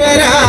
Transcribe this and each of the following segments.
Yeah.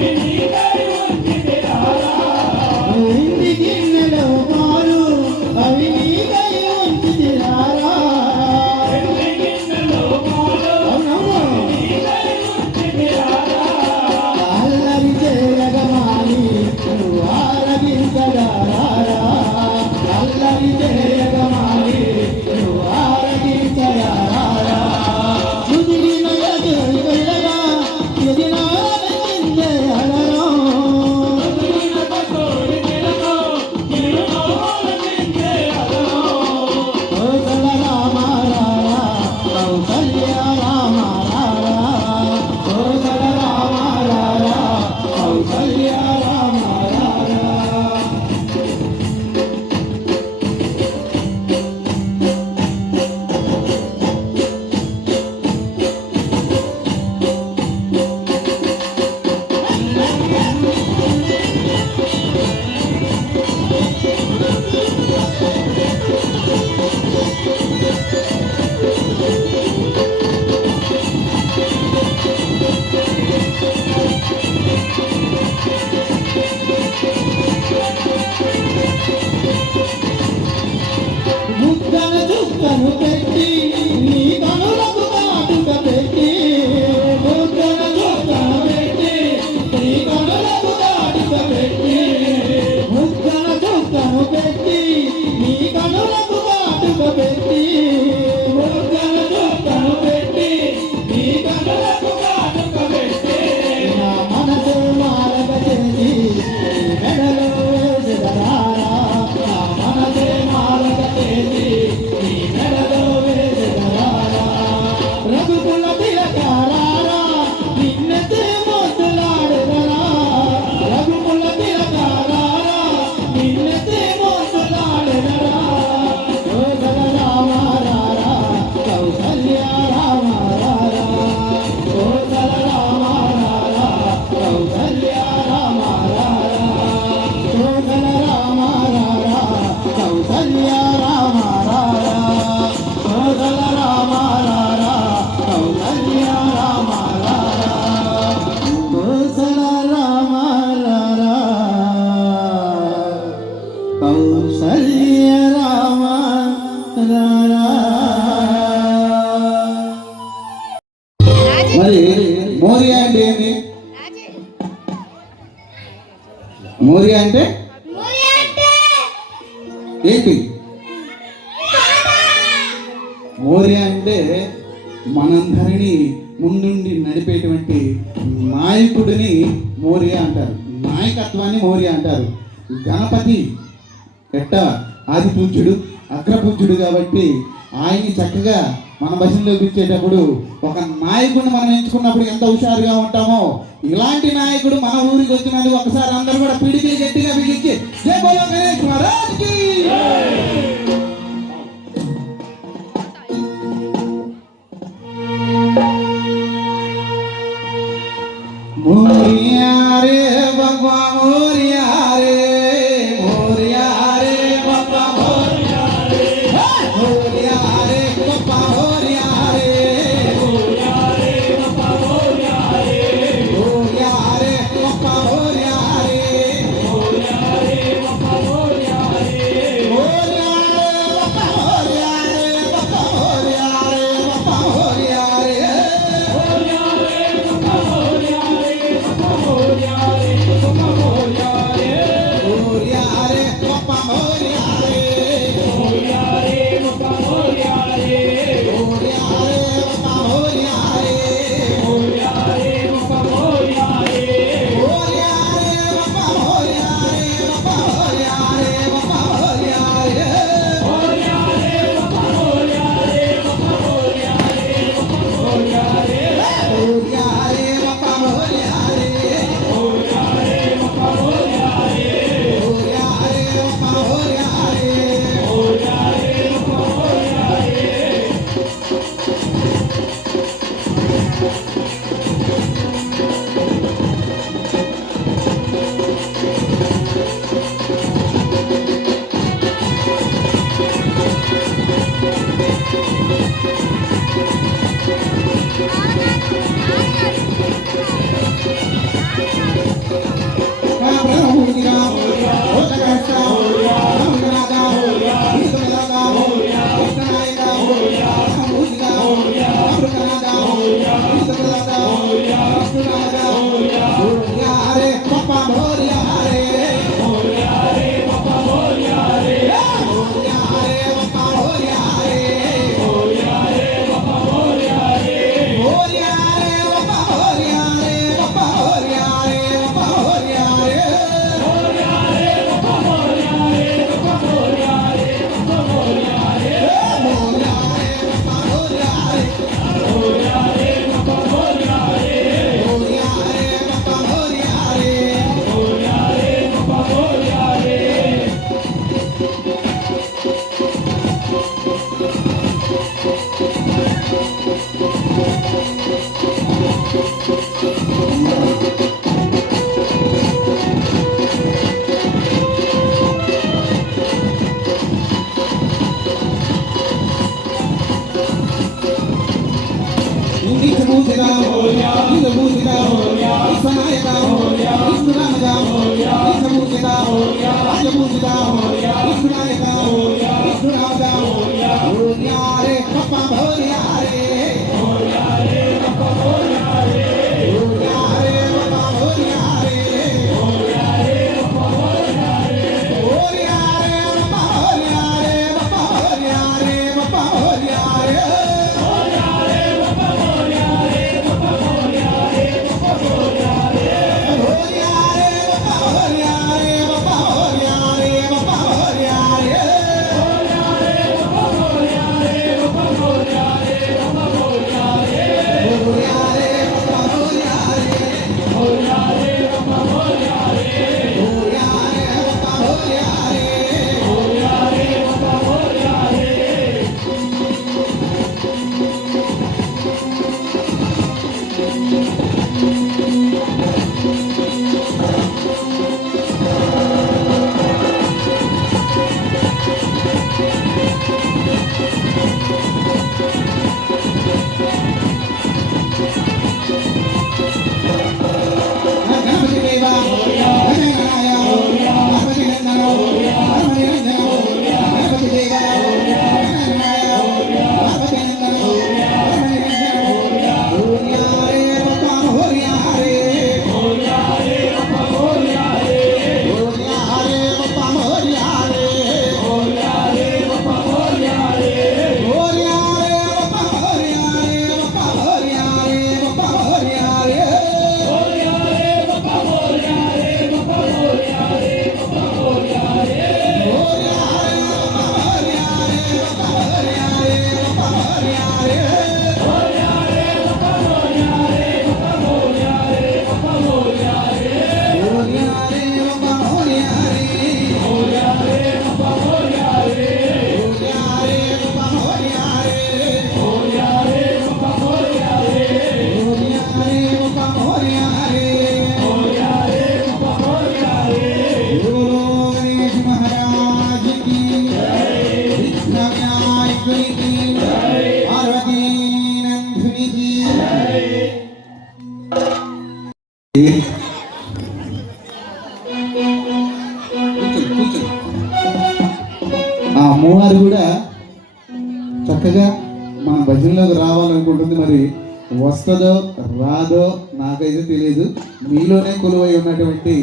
Thank you. అంటే మనందరినీ ముందుండి నడిపేటువంటి నాయకుడిని మౌర్య అంటారు. నాయకత్వాన్ని మౌర్య అంటారు. గణపతి ఎట్ట ఆదిపూజ్యుడు అగ్రపూజ్యుడు కాబట్టి ఆయన్ని చక్కగా మన బస్సులో పిలిచేటప్పుడు ఒక నాయకుడిని మనం ఎంచుకున్నప్పుడు ఎంత హుషారుగా ఉంటామో ఇలాంటి నాయకుడు మన ఊరికి వచ్చినందుకు ఒకసారి అందరూ కూడా పిడికి గట్టిగా పిలిచి జై బోలో ఆ అమ్మవారు కూడా చక్కగా మన భజనలోకి రావాలనుకుంటుంది మరి. వస్తుందో రాదో నాకైతే తెలియదు మీలోనే కొలువై ఉన్నటువంటి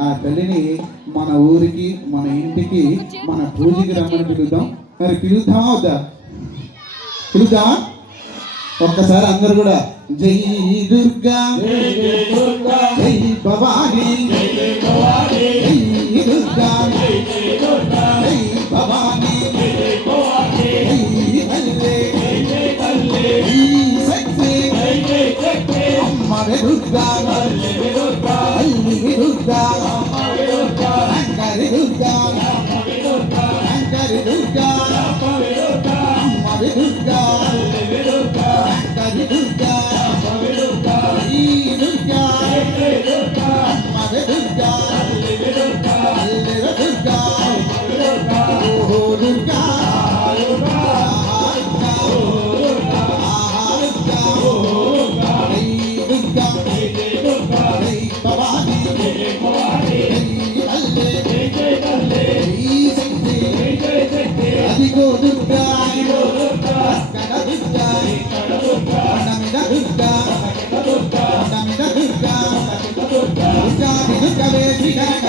ఆ తల్లిని మన ఊరికి మన ఇంటికి మన పూజకి రమ్మని పిలుద్దాం. మరి పిలుద్దామా వద్దా? పిలుద్దామా? ఒక్కసారి అందరు కూడా జై దుర్గా. జై భవానీ. జై దుర్గా. జై భవానీ. అమ్మ దుర్గా. అల్లి దుర్గా. sfidata